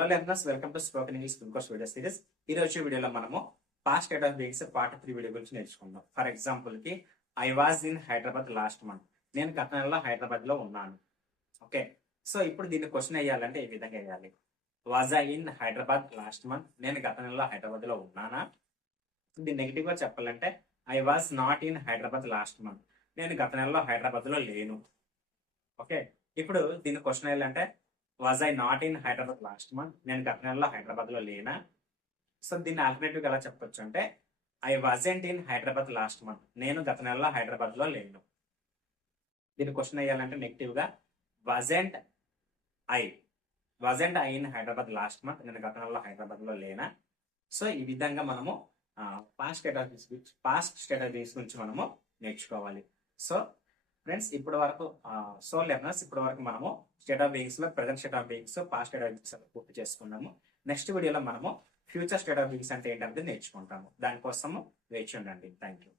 Hello learners, welcome to spoken English course video series. ఈ రోజు వీడియోలో మనము past state of beings part 3 video గురించి నేర్చుకుందాం. ఫర్ ఎగ్జాంపుల్ కి I was in Hyderabad last month. నేను గత నెలలో హైదరాబాద్ లో ఉన్నాను. ఓకే, సో ఇప్పుడు దీన్ని క్వశ్చన్ వేయాలంటే ఏ విధంగా వేయాలి? Was I in Hyderabad last month? నేను గత నెలలో హైదరాబాద్ లో ఉన్నానా? దీన్ని నెగిటివ్ గా చెప్పాలంటే I was not in Hyderabad last month. నేను గత నెలలో హైదరాబాద్ లో లేను. ఓకే, ఇప్పుడు దీన్ని క్వశ్చన్ వేయాలంటే was I not in Hyderabad last month? నేను గత నెలలో హైదరాబాద్ లో లేనా? సో దీన్ని ఆల్టర్నేటివ్ ఎలా చెప్పొచ్చు అంటే I wasn't in Hyderabad last month. నేను గత నెలలో హైదరాబాద్ లో లేను. దీన్ని క్వశ్చన్ వేయాలంటే నెగిటివ్ గా wasn't I wasn't I in Hyderabad last month. నేను గత నెలలో హైదరాబాద్ లో లేనా? సో ఈ విధంగా మనము పాస్ట్ స్టేటస్ గురించి మనము నేర్చుకోవాలి. సో ఫ్రెండ్స్, ఇప్పటి వరకు లెర్నర్స్ ఇప్పటి వరకు మనము స్టేట్ ఆఫ్ బీయింగ్స్ లో present state of beings, past state of beings పూర్తి చేసుకున్నాము. నెక్స్ట్ వీడియోలో మనము ఫ్యూచర్ స్టేట్ ఆఫ్ బీయింగ్స్ అంటే ఏంటంటే నేర్చుకుంటాము. దానికోసము వేచి ఉండండి. Thank you.